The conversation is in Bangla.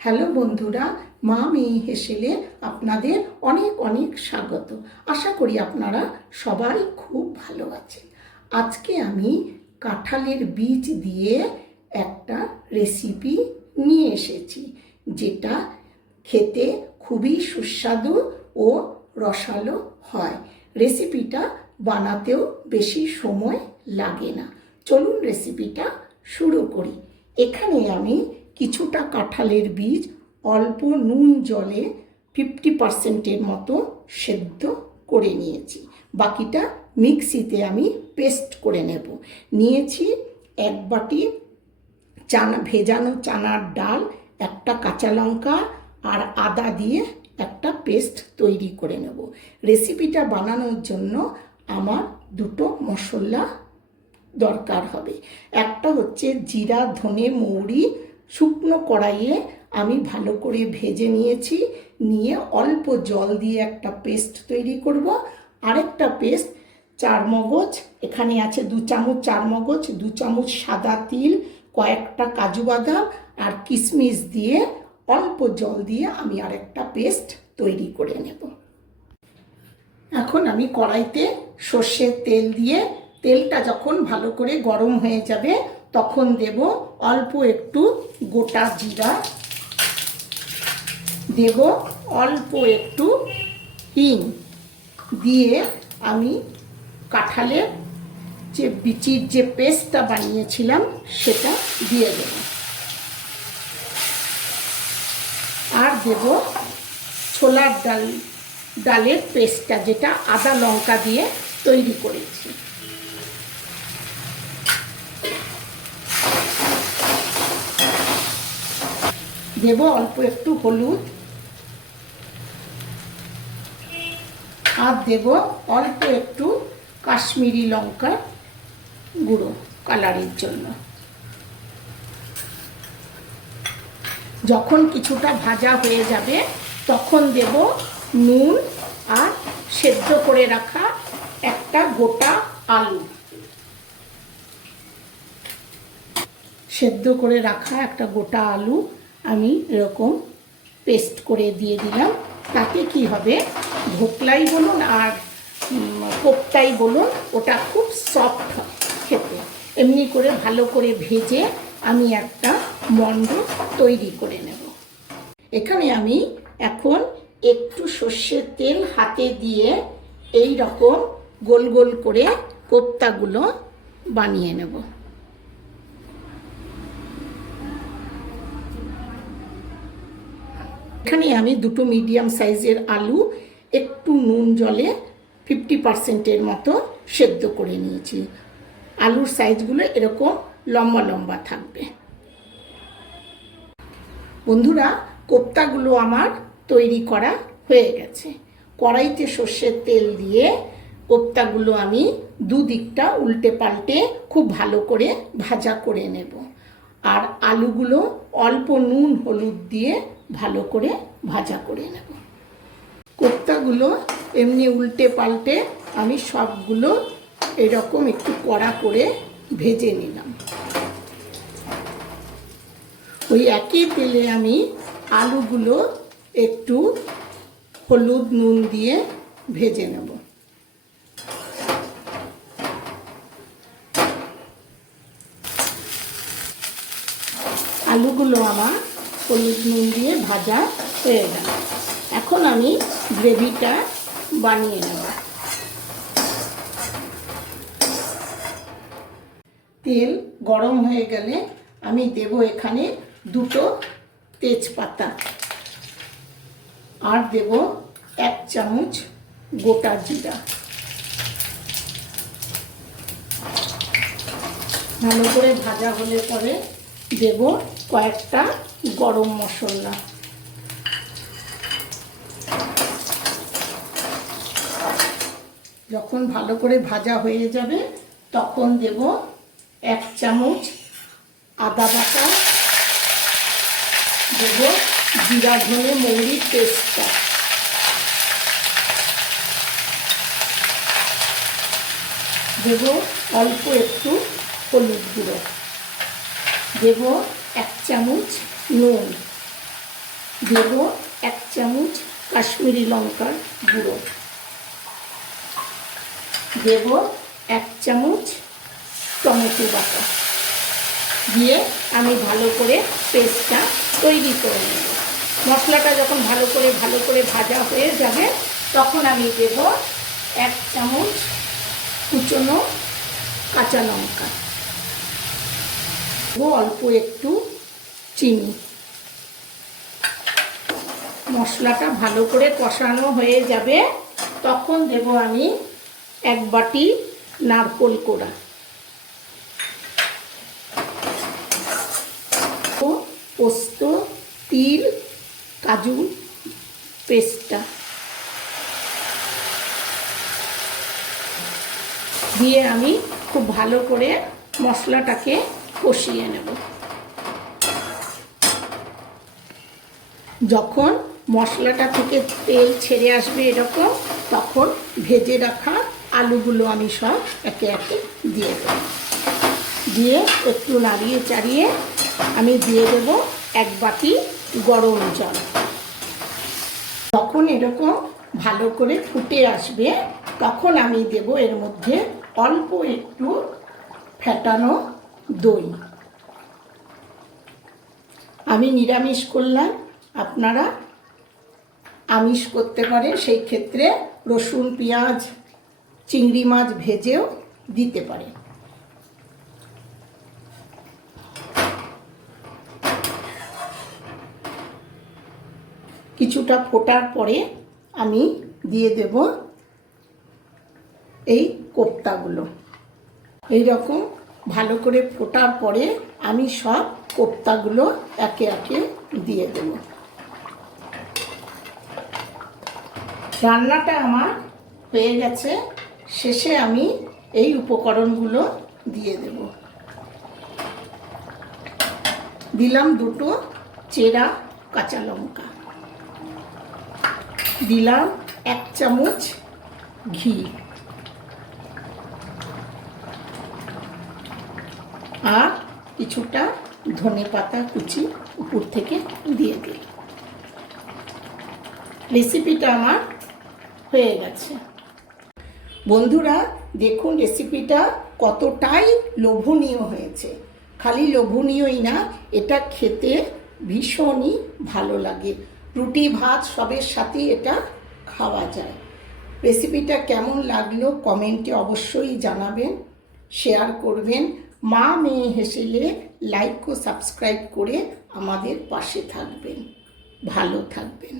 হ্যালো বন্ধুরা, মা মেয়ে হেসেলে আপনাদের অনেক অনেক স্বাগত। আশা করি আপনারা সবাই খুব ভালো আছেন। আজকে আমি কাঁঠালের বীজ দিয়ে একটা রেসিপি নিয়ে এসেছি, যেটা খেতে খুবই সুস্বাদু ও রসালো হয়। রেসিপিটা বানাতেও বেশি সময় লাগে না। চলুন রেসিপিটা শুরু করি। এখানে আমি কিছুটা কাঁঠালের বীজ অল্প নুন জলে 50% মতো সেদ্ধ করে নিয়েছি। বাকিটা মিক্সিতে আমি পেস্ট করে নেব। নিয়েছি 1 বাটি ভেজানো চানার ডাল, একটা কাঁচা লঙ্কা আর আদা দিয়ে একটা পেস্ট তৈরি করে নেব। রেসিপিটা বানানোর জন্য আমার দুটো মশলা দরকার হবে। একটা হচ্ছে জিরা, ধনে, মৌরি শুকনো কড়াইয়ে আমি ভালো করে ভেজে নিয়েছি। নিয়ে অল্প জল দিয়ে একটা পেস্ট তৈরি করব। আরেকটা পেস্ট চারমগজ, এখানে আছে 2 চামচ চারমগজ, 2 চামচ সাদা তিল, কয়েকটা কাজু বাদাম আর কিশমিশ দিয়ে অল্প জল দিয়ে আমি আরেকটা পেস্ট তৈরি করে নেব। এখন আমি কড়াইতে সর্ষের তেল দিয়ে, তেলটা যখন ভালো করে গরম হয়ে যাবে তখন দেব অল্প একটু গোটা জিরা, দেব অল্প একটু হিং, দিয়ে আমি কাঁঠালের যে বিচির যে পেস্টটা বানিয়েছিলাম সেটা দিয়ে দেব। আর দেব ছোলার ডালের পেস্টটা, যেটা আদা লঙ্কা দিয়ে তৈরি করেছি। দেব অল্প একটু হলুদ, আর দেব অল্প একটু কাশ্মীরি লঙ্কার গুঁড়ো কালারের জন্য। যখন কিছুটা ভাজা হয়ে যাবে তখন দেব নুন আর সেদ্ধ করে রাখা একটা গোটা আলু। সেদ্ধ করে রাখা একটা গোটা আলু আমি এরকম পেস্ট করে দিয়ে দিলাম। তাতে কি হবে, ধোকলাই বলুন আর কোপ্তাই বলুন, ওটা খুব সফট হয় খেতে। এমনি করে ভালো করে ভেজে আমি একটা মণ্ড তৈরি করে নেব। এখানে আমি এখন একটু সর্ষের তেল হাতে দিয়ে এই রকম গোল গোল করে কোপ্তাগুলো বানিয়ে নেব। এখানে আমি দুটো মিডিয়াম সাইজের আলু একটু নুন জলে 50% মতো সেদ্ধ করে নিয়েছি। আলুর সাইজগুলো এরকম লম্বা লম্বা থাকবে। বন্ধুরা, কোপ্তাগুলো আমার তৈরি করা হয়ে গেছে। কড়াইতে সর্ষের তেল দিয়ে কোপ্তাগুলো আমি দুদিকটা উল্টে পাল্টে খুব ভালো করে ভাজা করে নেব। আর আলুগুলো অল্প নুন হলুদ দিয়ে ভালো করে ভাজা করে নেব। কোপ্তাগুলো এমনি উল্টে পাল্টে আমি সবগুলো এরকম একটু কড়া করে ভেজে নিলাম। ওই একই তেলে আমি আলুগুলো একটু হলুদ নুন দিয়ে ভেজে নেব। আলুগুলো আমার হলুদ নুন দিয়ে ভাজা হয়ে গেল। এখন আমি গ্রেভিটা বানিয়ে নেব। তেল গরম হয়ে গেলে আমি দেব এখানে 2 তেজপাতা, আর দেব 1 চামচ গোটা জিরা। ভালো করে ভাজা হলে পরে দেব কয়েকটা গরম মশলা। যখন ভালো করে ভাজা হয়ে যাবে তখন দেব 1 চামচ আদা বাটা, দেব জিরা ধনে মৌরির পেস্টটা, দেব অল্প একটু হলুদ গুঁড়ো, দেব 1 চামচ নুন, দেব 1 চামচ কাশ্মীরি লঙ্কার গুঁড়ো, দেব 1 চামচ টমেটো বাটা, দিয়ে আমি ভালো করে পেস্টটা তৈরি করে নেব। মশলাটা যখন ভালো করে ভাজা হয়ে যাবে তখন আমি দেব 1 চামচ কুচনো কাঁচা লঙ্কা, অল্প একটু চিনি। মশলাটা ভালো করে কষানো হয়ে যাবে তখন দেব আমি 1 বাটি নারকেল কোড়া, পোস্ত, তিল, কাজু পেস্টটা দিয়ে আমি খুব ভালো করে মশলাটাকে কষিয়ে নেব। যখন মশলাটা থেকে তেল ছেড়ে আসবে এরকম, তখন ভেজে রাখা আলুগুলো আমি সব একে একে দিয়ে দেব। দিয়ে একটু নাড়িয়ে চাড়িয়ে আমি দিয়ে দেব 1 বাটি গরম জল। যখন এরকম ভালো করে ফুটে আসবে তখন আমি দেব এর মধ্যে অল্প একটু ফেটানো দই। আমি নিরামিষ করলাম, আপনারা আমিষ করতে পারেন, সেই ক্ষেত্রে রসুন, পেঁয়াজ, চিংড়ি মাছ ভেজেও দিতে পারেন। কিছুটা ফোটার পরে আমি দিয়ে দেব এই কোপ্তাগুলো। এই রকম ভালো করে ফোটার পরে আমি সব কোপ্তাগুলো একে একে দিয়ে দেব। রান্নাটা আমার হয়ে গেছে, শেষে আমি এই উপকরণগুলো দিয়ে দেব। দিলাম 2টো চেরা কাঁচা লঙ্কা, দিলাম 1 চামচ ঘি, আর কিছুটা ধনেপাতা কুচি উপর থেকে দিয়ে দিই। রেসিপিটা আমার হয়ে গেছে। বন্ধুরা দেখুন রেসিপিটা কতটাই লোভনীয় হয়েছে। খালি লোভনীয়ই না, এটা খেতে ভীষণই ভালো লাগে। রুটি ভাত সবের সাথেই এটা খাওয়া যায়। রেসিপিটা কেমন লাগলো কমেন্টে অবশ্যই জানাবেন, শেয়ার করবেন। মা মেয়ে হেসেলে লাইক ও সাবস্ক্রাইব করে আমাদের পাশে থাকবেন। ভালো থাকবেন।